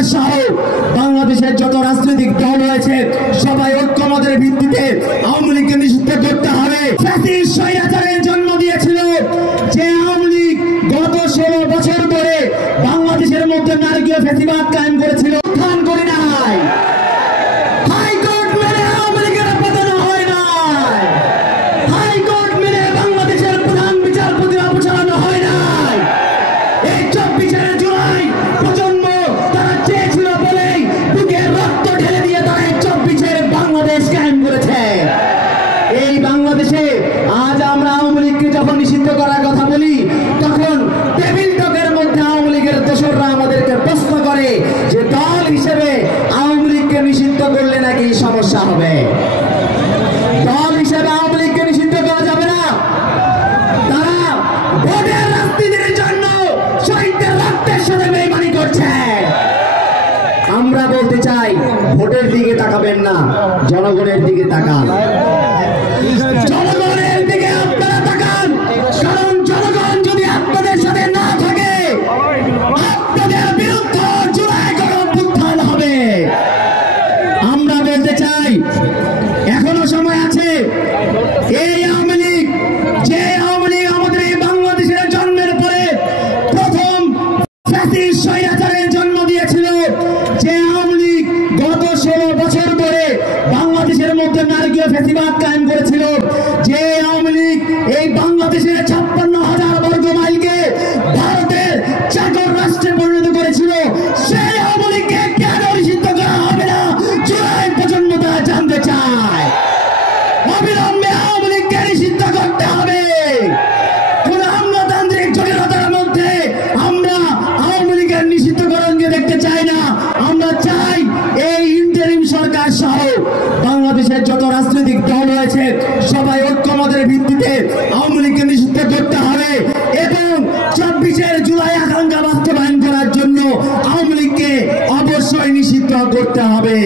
সরকার সহ বাংলাদেশের যত রাজনৈতিক দল রয়েছে সবাই ঐক্যমতের ভিত্তিতে আওয়ামী লীগকে নিষিদ্ধ করতে হবে। ফ্যাসিস্ট স্বৈরাচারের জন্ম দিয়েছিল যে আওয়ামী লীগ গত 16 বছর ধরে বাংলাদেশের মধ্যে নারকীয় ফ্যাসিবাদ কায়েম করেছিল। উত্থান করি নাই, হাইকোর্ট মেনে আওয়ামী লীগের পতন হয় নাই, হাইকোর্ট মেনে বাংলাদেশের প্রধান বিচারপতি অপসারণ হয় নাই। এই 24 জুলাই প্রজন্ম তারা চেয়েছিল বলেই বুকে রক্ত ঢেলে দিয়ে তারা 24 বাংলাদেশ কায়েম করেছে। এই বাংলাদেশে আজ আমরা আওয়ামী লীগকে যখন নিষিদ্ধ করার কথা বলি তখন টেবিল টকের মধ্যে আওয়ামী লীগের দোসররা আমাদেরকে প্রশ্ন করে যে দল হিসেবে আওয়ামী লীগকে নিষিদ্ধ করলে নাকি সমস্যা হবে। দল হিসেবে আওয়ামী লীগকে নিষিদ্ধ করা যাবে না। তারা ভোটের রাজনীতির জন্য শহীদদের রক্তের সাথে বেইমানি করছে। আমরা বলতে চাই ভোটের দিকে তাকাবেন না, জনগণের দিকে তাকান। জনগণের দিকে আপনারা তাকান, কারণ জনগণ যদি আপনাদের সাথে না থাকে আপনাদের বিরুদ্ধে জুলাই গণঅভ্যুত্থান হবে। আমরা বলতে চাই এখনো সময় আছে। এই আওয়ামী লীগ, যে আওয়ামী লীগ আমাদের এই বাংলাদেশের জন্মের পরে প্রথম ফ্যাসিস্ট স্বৈরাচারের জন্ম দিয়েছিল, যে আওয়ামী লীগ গত 16 বছর ধরে বাংলাদেশের মধ্যে নারকীয় ফ্যাসিবাদ কায়েম করেছিল, যে আওয়ামী লীগ এই বাংলাদেশের 56,000 বর্গ মাইলকে ভারতের চাকর রাষ্ট্রে পরিণত করেছিল, সেই আওয়ামী লীগকে কেন নিষিদ্ধ করা হবে না জুলাই প্রজন্ম তা জানতে চায়। অবিলম্বে আওয়ামী লীগকে নিষিদ্ধ করতে হবে। কোন আমলাতান্ত্রিক জটিলতার মধ্যে আমরা আওয়ামী লীগের নিষিদ্ধকরণকে দেখতে চাই না। আমরা চাই এই ইন্টারিম সরকার সহ বাংলাদেশের যত রাজনৈতিক দল রয়েছে সবাই ঐক্যমতের ভিত্তিতে আওয়ামী লীগকে নিষিদ্ধ করতে হবে এবং 24 জুলাই আকাঙ্ক্ষা বাস্তবায়ন করার জন্য আওয়ামী লীগকে অবশ্যই নিষিদ্ধ করতে হবে।